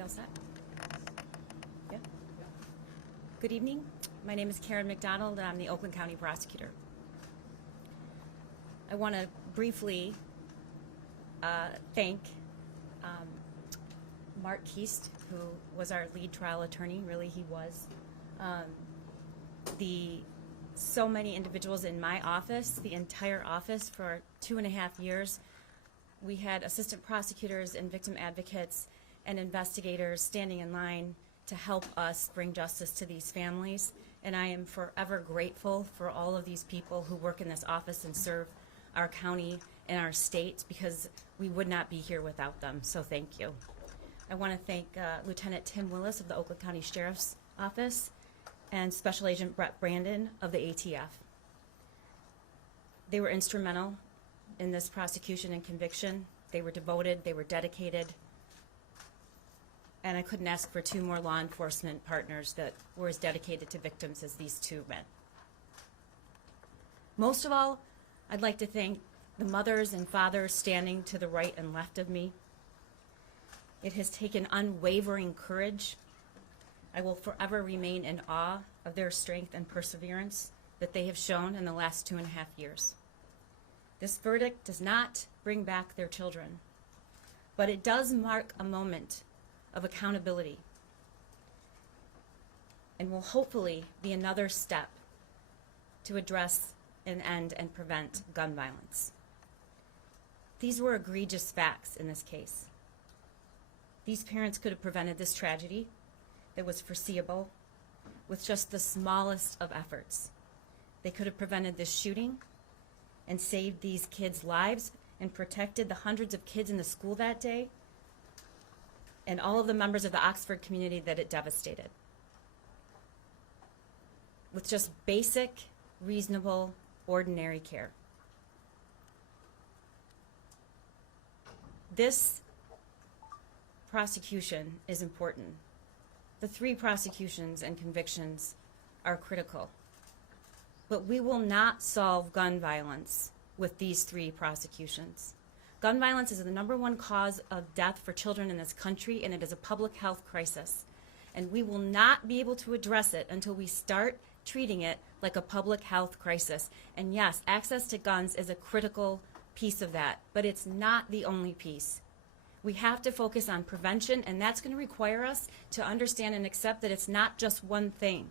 we all set? Yeah. Good evening. My name is Karen McDonald, and I'm the Oakland County Prosecutor. I want to briefly thank Mark Keast, who was our lead trial attorney. Really, he was. So many individuals in my office, the entire office, for 2.5 years. We had assistant prosecutors and victim advocates and investigators standing in line to help us bring justice to these families. And I am forever grateful for all of these people who work in this office and serve our county and our state, because we would not be here without them. So thank you. I want to thank Lieutenant Tim Willis of the Oakland County Sheriff's Office and Special Agent Brett Brandon of the ATF. They were instrumental in this prosecution and conviction. They were devoted, they were dedicated, and I couldn't ask for 2 more law enforcement partners that were as dedicated to victims as these 2 men. Most of all, I'd like to thank the mothers and fathers standing to the right and left of me. It has taken unwavering courage. I will forever remain in awe of their strength and perseverance that they have shown in the last 2.5 years. This verdict does not bring back their children, but it does mark a moment of accountability and will hopefully be another step to address and end and prevent gun violence. These were egregious facts in this case. These parents could have prevented this tragedy that was foreseeable with just the smallest of efforts. They could have prevented this shooting and saved these kids' lives and protected the hundreds of kids in the school that day and all of the members of the Oxford community that it devastated. With just basic, reasonable, ordinary care. This prosecution is important. The 3 prosecutions and convictions are critical. But we will not solve gun violence with these 3 prosecutions. Gun violence is the #1 cause of death for children in this country, and it is a public health crisis. And we will not be able to address it until we start treating it like a public health crisis. And yes, access to guns is a critical piece of that, but it's not the only piece. We have to focus on prevention, and that's going to require us to understand and accept that it's not just one thing.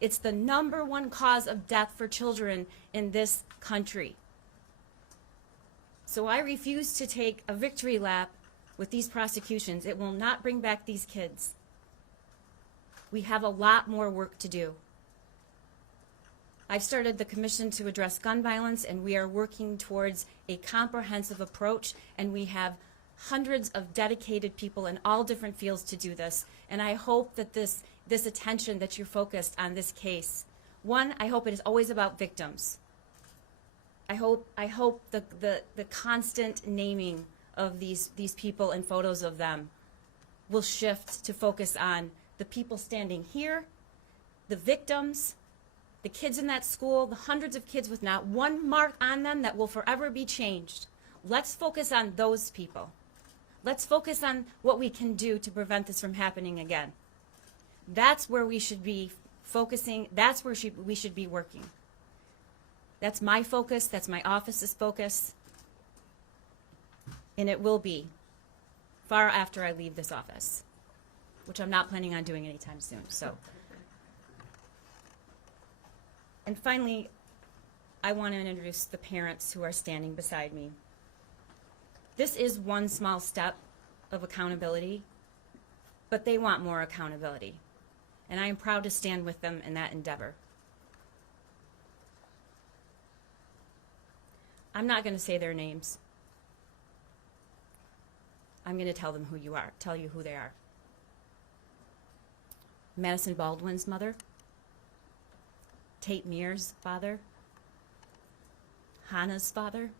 It's the #1 cause of death for children in this country. So I refuse to take a victory lap with these prosecutions. It will not bring back these kids. We have a lot more work to do. I've started the commission to address gun violence, and we are working towards a comprehensive approach, and we have hundreds of dedicated people in all different fields to do this. And I hope that this attention that you're focused on this case, one, I hope it is always about victims. I hope the constant naming of these people and photos of them will shift to focus on the people standing here, the victims, the kids in that school, the hundreds of kids with not one mark on them that will forever be changed. Let's focus on those people. Let's focus on what we can do to prevent this from happening again. That's where we should be focusing. That's where we should be working. That's my focus. That's my office's focus. And it will be far after I leave this office, which I'm not planning on doing anytime soon. So, and finally, I want to introduce the parents who are standing beside me. This is one small step of accountability, but they want more accountability. And I am proud to stand with them in that endeavor. I'm not going to say their names. I'm going to tell them who you are, tell you who they are. Madisyn Baldwin's mother, Tate Myre's father, Hana's father,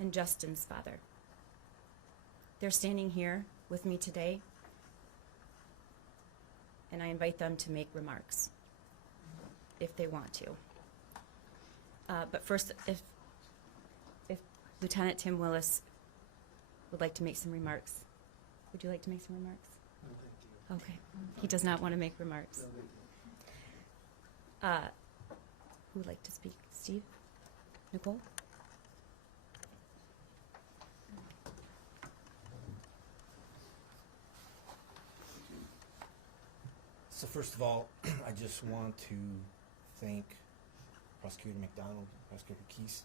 and Justin's father. They're standing here with me today, and I invite them to make remarks if they want to. But first, if Lieutenant Tim Willis would like to make some remarks. Would you like to make some remarks? No, thank you. Okay. He does not want to make remarks. No, thank you. Who would like to speak? Steve? Nicole? So first of all, I just want to thank Prosecutor McDonald, Prosecutor Keese,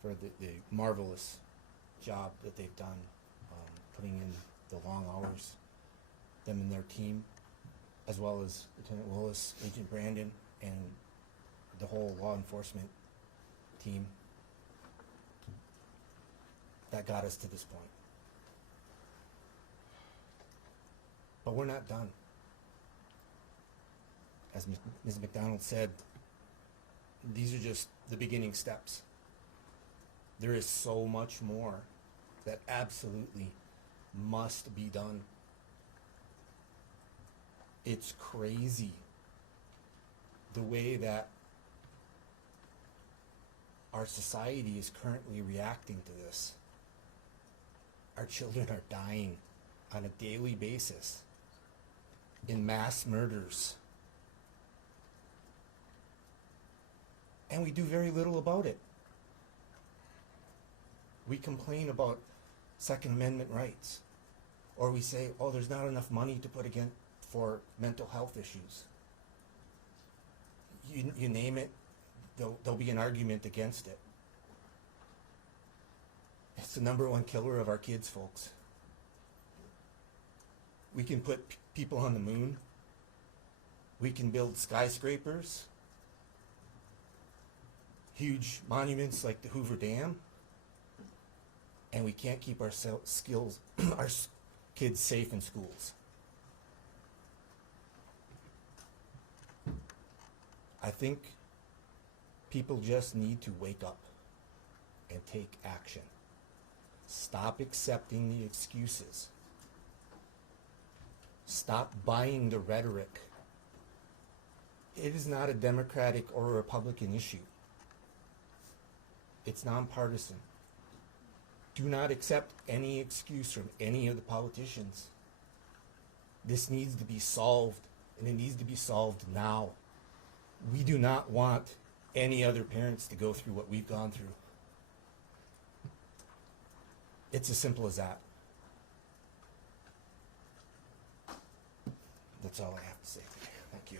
for the marvelous job that they've done, putting in the long hours, them and their team, as well as Lieutenant Willis, Agent Brandon, and the whole law enforcement team that got us to this point. But we're not done. As Ms. McDonald said, these are just the beginning steps. There is so much more that absolutely must be done. It's crazy the way that our society is currently reacting to this. Our children are dying on a daily basis in mass murders. And we do very little about it. We complain about Second Amendment rights. Or we say, oh, there's not enough money to put against for mental health issues. You name it, there'll be an argument against it. It's the #1 killer of our kids, folks. We can put people on the moon. We can build skyscrapers, huge monuments like the Hoover Dam, and we can't keep our kids safe in schools. I think people just need to wake up and take action. Stop accepting the excuses. Stop buying the rhetoric. It is not a Democratic or a Republican issue. It's nonpartisan. Do not accept any excuse from any of the politicians. This needs to be solved, and it needs to be solved now. We do not want any other parents to go through what we've gone through. It's as simple as that. That's all I have to say today. Thank you.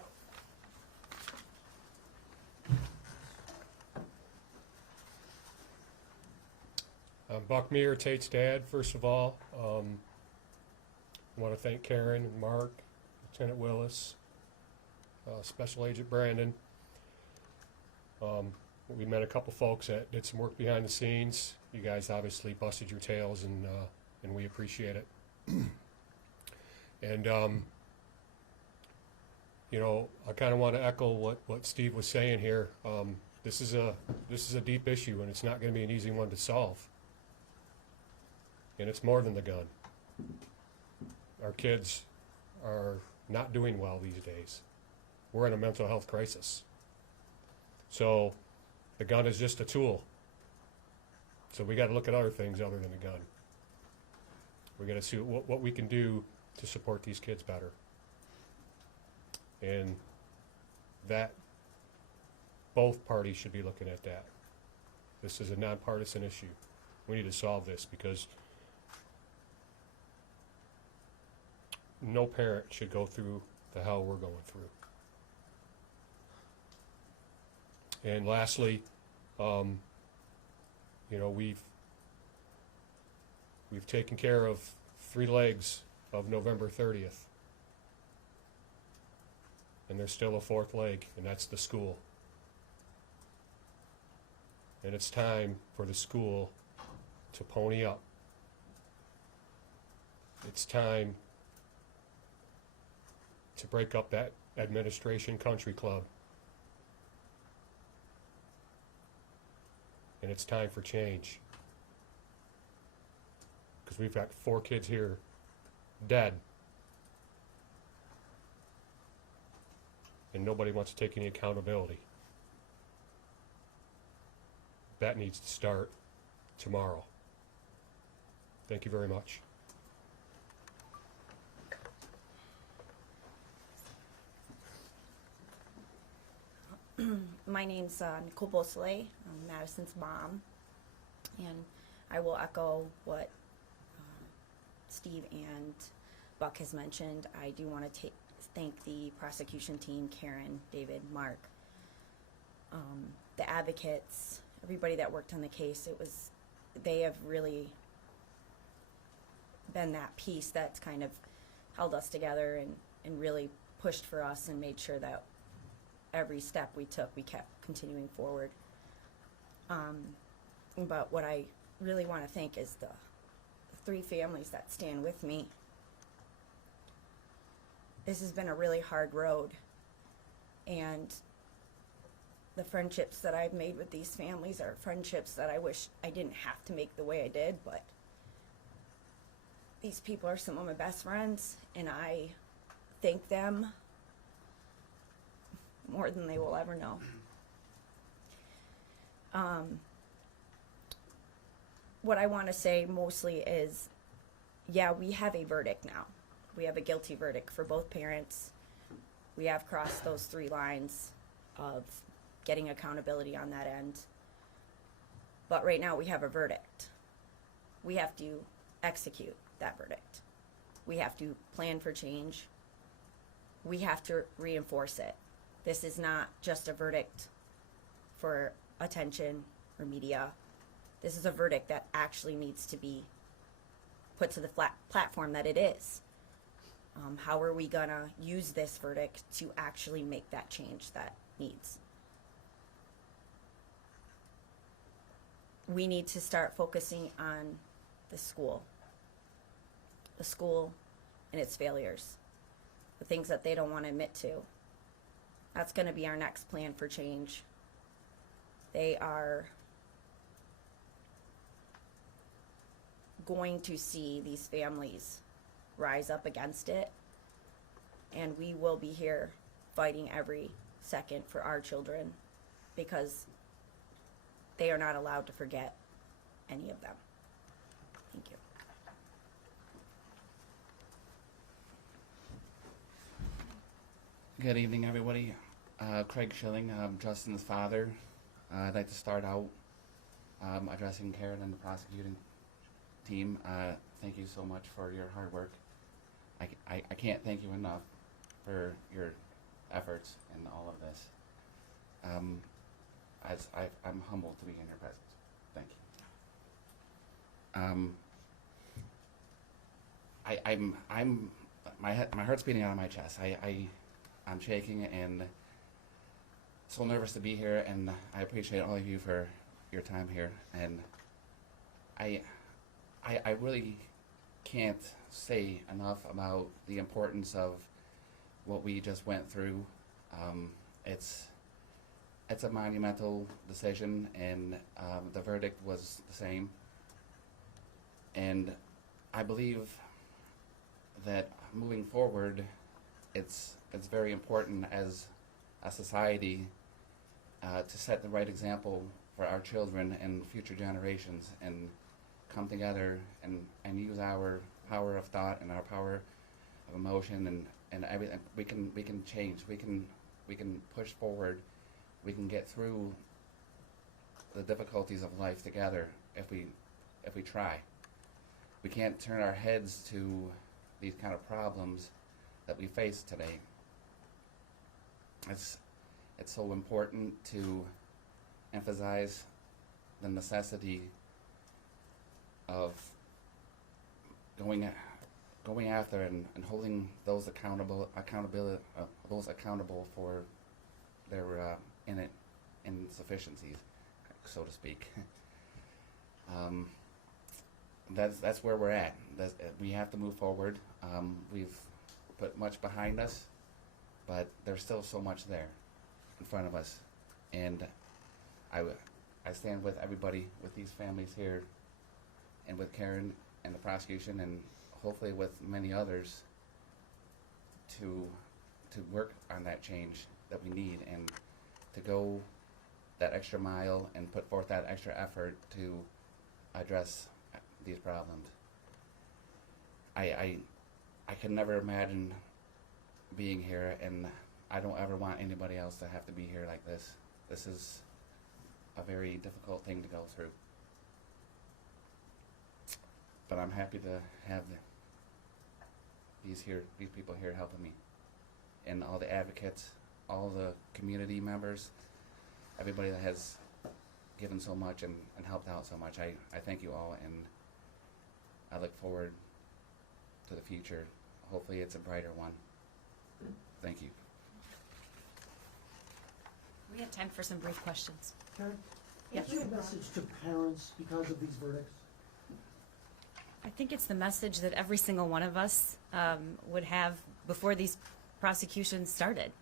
Buck Myre, Tate's dad, first of all. I want to thank Karen and Mark, Lieutenant Willis, Special Agent Brandon. We met a couple folks that did some work behind the scenes. You guys obviously busted your tails, and we appreciate it. And you know, I kind of want to echo what Steve was saying here. This is a deep issue, and it's not going to be an easy one to solve. And it's more than the gun. Our kids are not doing well these days. We're in a mental health crisis. So the gun is just a tool. So we got to look at other things other than the gun. We got to see what we can do to support these kids better. And that, both parties should be looking at that. This is a nonpartisan issue. We need to solve this because no parent should go through the hell we're going through. And lastly, you know, we've taken care of 3 legs of November 30th. And there's still a 4th leg, and that's the school. And it's time for the school to pony up. It's time to break up that administration country club. And it's time for change. Because we've got 4 kids here dead. And nobody wants to take any accountability. That needs to start tomorrow. Thank you very much. My name's Nicole Bosle. I'm Madisyn's mom, and I will echo what Steve and Buck has mentioned. I do want to thank the prosecution team, Karen, David, Mark, the advocates, everybody that worked on the case. They have really been that piece that's kind of held us together and really pushed for us and made sure that every step we took, we kept continuing forward. But what I really want to thank is the three families that stand with me. This has been a really hard road, and the friendships that I've made with these families are friendships that I wish I didn't have to make the way I did, but these people are some of my best friends, and I thank them more than they will ever know. What I want to say mostly is, yeah, we have a verdict now. We have a guilty verdict for both parents. We have crossed those 3 lines of getting accountability on that end. But right now we have a verdict. We have to execute that verdict. We have to plan for change. We have to reinforce it. This is not just a verdict for attention or media. This is a verdict that actually needs to be put to the platform that it is. How are we gonna use this verdict to actually make that change that needs? We need to start focusing on the school and its failures, the things that they don't want to admit to. That's going to be our next plan for change. They are going to see these families rise up against it, and we will be here fighting every second for our children, because they are not allowed to forget any of them. Thank you. Good evening, everybody. Craig Schilling, I'm Justin's father. I'd like to start out addressing Karen and the prosecuting team. Thank you so much for your hard work. I can't thank you enough for your efforts in all of this. I'm humbled to be in your presence. Thank you. My heart's beating out of my chest. I'm shaking and so nervous to be here, and I appreciate all of you for your time here. And I really can't say enough about the importance of what we just went through. It's a monumental decision, and the verdict was the same. And I believe that moving forward, it's very important as a society to set the right example for our children and future generations, and come together and use our power of thought and our power of emotion and everything. We can change. We can push forward. We can get through the difficulties of life together if we try. We can't turn our heads to these kind of problems that we face today. It's so important to emphasize the necessity of going after and holding those accountable for their insufficiencies, so to speak. That's where we're at. We have to move forward. We've put much behind us, but there's still so much there in front of us. And I stand with everybody, with these families here, and with Karen and the prosecution, and hopefully with many others, to work on that change that we need, and to go that extra mile and put forth that extra effort to address these problems. I could never imagine being here, and I don't ever want anybody else to have to be here like this. This is a very difficult thing to go through. But I'm happy to have these people here helping me, and all the advocates, all the community members, everybody that has given so much and helped out so much. I thank you all, and I look forward to the future. Hopefully it's a brighter one. Thank you. We have time for some brief questions. Karen, Yes. what's your message to parents because of these verdicts? I think it's the message that every single one of us would have before these prosecutions started.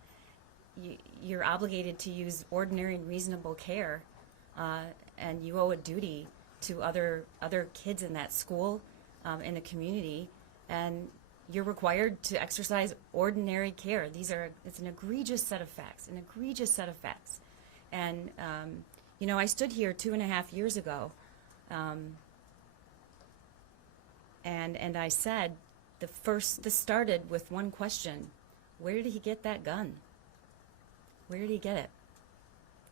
You're obligated to use ordinary and reasonable care, and you owe a duty to other kids in that school, in the community, and you're required to exercise ordinary care. It's an egregious set of facts, And, I stood here 2.5 years ago, and I said, this started with one question: where did he get that gun? Where did he get it?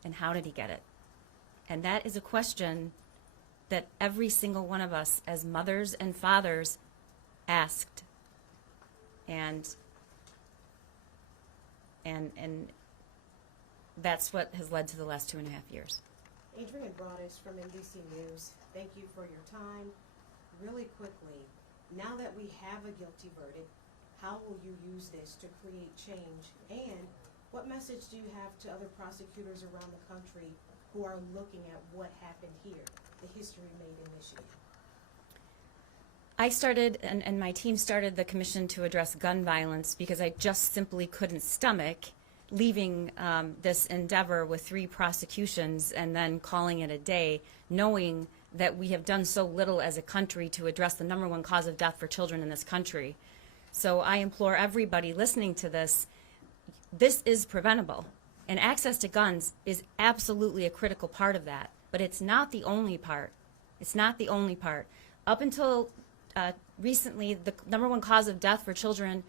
And how did he get it? And that is a question that every single one of us as mothers and fathers asked. And that's what has led to the last 2.5 years. Adrian Brus from NBC News. Thank you for your time. Really quickly, now that we have a guilty verdict, how will you use this to create change? And what message do you have to other prosecutors around the country who are looking at what happened here, the history made in Michigan? I started, and my team started the commission to address gun violence because I just simply couldn't stomach leaving this endeavor with 3 prosecutions and then calling it a day, knowing that we have done so little as a country to address the #1 cause of death for children in this country. So I implore everybody listening to this, this is preventable. And access to guns is absolutely a critical part of that. But it's not the only part. It's not the only part. Up until recently, the #1 cause of death for children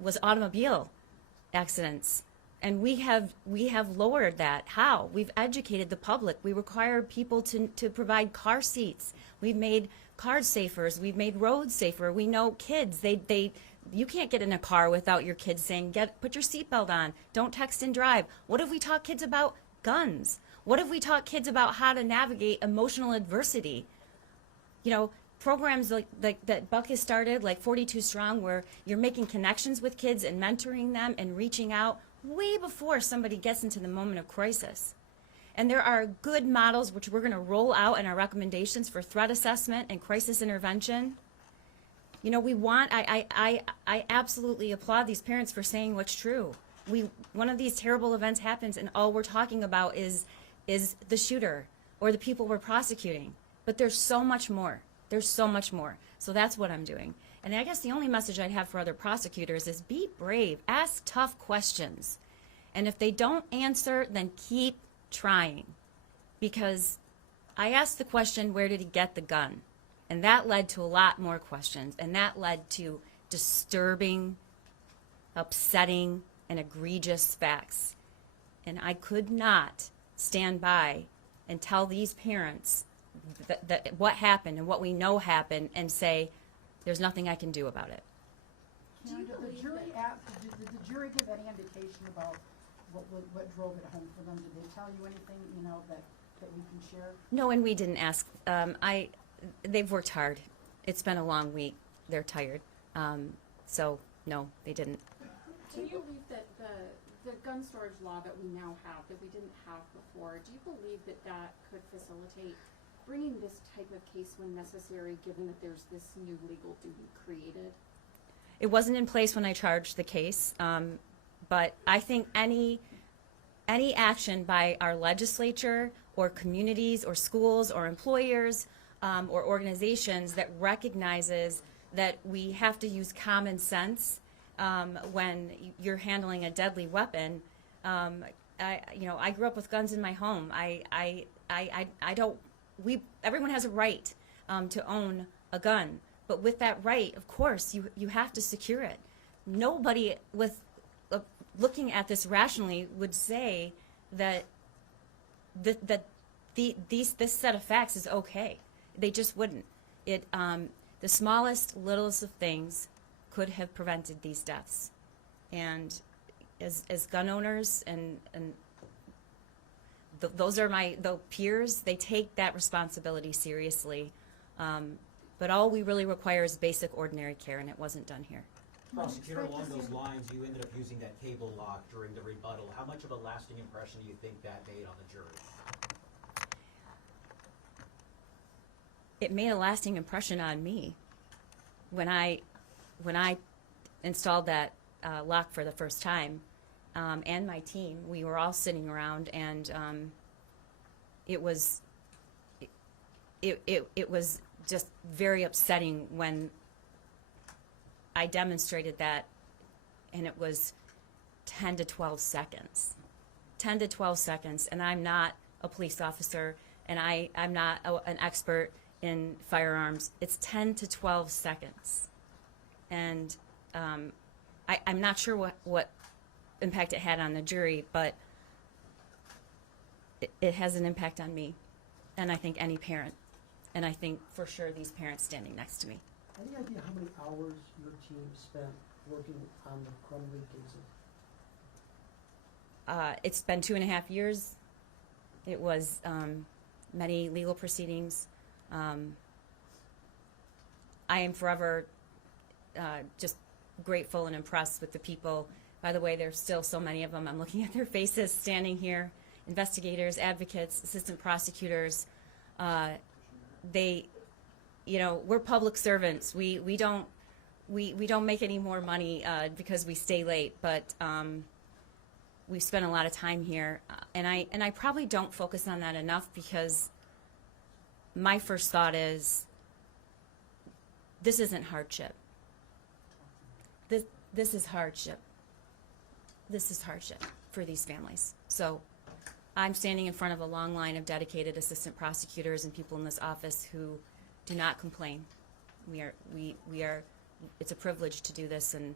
was automobile accidents. And we have lowered that. How? We've educated the public. We require people to provide car seats. We've made cars safer. We've made roads safer. We know kids, you can't get in a car without your kids saying, put your seatbelt on, don't text and drive. What have we taught kids about guns? What have we taught kids about how to navigate emotional adversity? Programs like that Buck has started, like 42 Strong, where you're making connections with kids and mentoring them and reaching out way before somebody gets into the moment of crisis. And there are good models which we're going to roll out in our recommendations for threat assessment and crisis intervention. I absolutely applaud these parents for saying what's true. One of these terrible events happens and all we're talking about is the shooter or the people we're prosecuting. But there's so much more. There's so much more. So that's what I'm doing. And I guess the only message I'd have for other prosecutors is be brave. Ask tough questions. And if they don't answer, then keep trying. Because I asked the question, where did he get the gun? And that led to a lot more questions. And that led to disturbing, upsetting, and egregious facts. And I could not stand by and tell these parents that what happened and what we know happened and say, there's nothing I can do about it. Did the jury give any indication about what drove it home for them? Did they tell you anything, that we can share? No, and we didn't ask. They've worked hard. It's been a long week. They're tired. So, no, they didn't. Do you believe that the gun storage law that we now have, that we didn't have before, do you believe that could facilitate bringing this type of case when necessary, given that there's this new legal duty created? It wasn't in place when I charged the case, but I think any action by our legislature or communities or schools or employers or organizations that recognizes that we have to use common sense when you're handling a deadly weapon. I grew up with guns in my home. Everyone has a right to own a gun, But with that right, of course, you have to secure it. Nobody with looking at this rationally would say that this set of facts is okay. They just wouldn't. The smallest, littlest of things could have prevented these deaths. And as gun owners and those are the peers, they take that responsibility seriously. But all we really require is basic, ordinary care, and it wasn't done here. Prosecutor, along those lines, you ended up using that cable lock during the rebuttal. How much of a lasting impression do you think that made on the jury? It made a lasting impression on me when I installed that lock for the first time, and my team. We were all sitting around, and it was just very upsetting when I demonstrated that, and it was 10 to 12 seconds. 10 to 12 seconds, and I'm not a police officer, and I'm not an expert in firearms. It's 10 to 12 seconds. And I'm not sure what impact it had on the jury, but it has an impact on me, and I think any parent, and I think for sure these parents standing next to me. Any idea how many hours your team spent working on the Crumbley cases? It's been 2.5 years. It was many legal proceedings. I am forever just grateful and impressed with the people. By the way, there's still so many of them. I'm looking at their faces standing here. Investigators, advocates, assistant prosecutors. We're public servants. We don't make any more money because we stay late, but we spend a lot of time here, and I probably don't focus on that enough, because my first thought is, this isn't hardship. This is hardship. This is hardship for these families. So I'm standing in front of a long line of dedicated assistant prosecutors and people in this office who do not complain. We are. It's a privilege to do this, and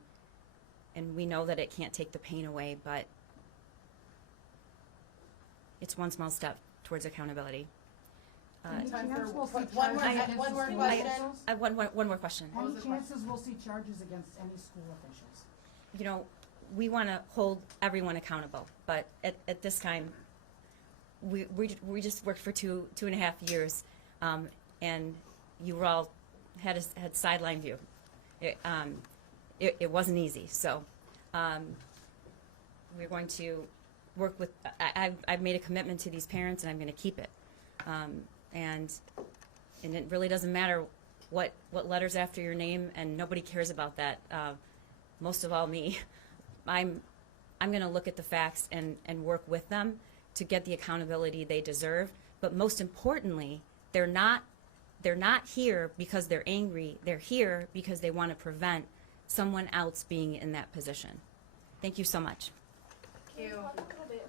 we know that it can't take the pain away, but it's one small step towards accountability. Any chance we'll see One charges more against question. school officials? I have one more question. Any chances we'll see charges against any school officials? You know, we want to hold everyone accountable, but at this time, we just worked for two and a half years, and you were all had sideline view. It wasn't easy, so we're going to work with. I've made a commitment to these parents, and I'm going to keep it. And it really doesn't matter what letters after your name, and nobody cares about that. Most of all, me. I'm going to look at the facts and work with them to get the accountability they deserve. But most importantly, they're not here because they're angry. They're here because they want to prevent someone else being in that position. Thank you so much. Thank you. Talk a little bit